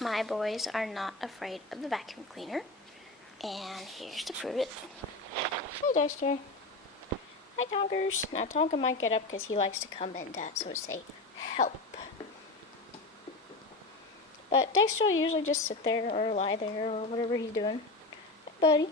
my boys are not afraid of the vacuum cleaner. And here's to prove it. Hi, Dexter. Hi, Tonkers. Now, Tonka might get up because he likes to come and sort of say, help. But Dexter will usually just sit there or lie there or whatever he's doing. Hey, buddy.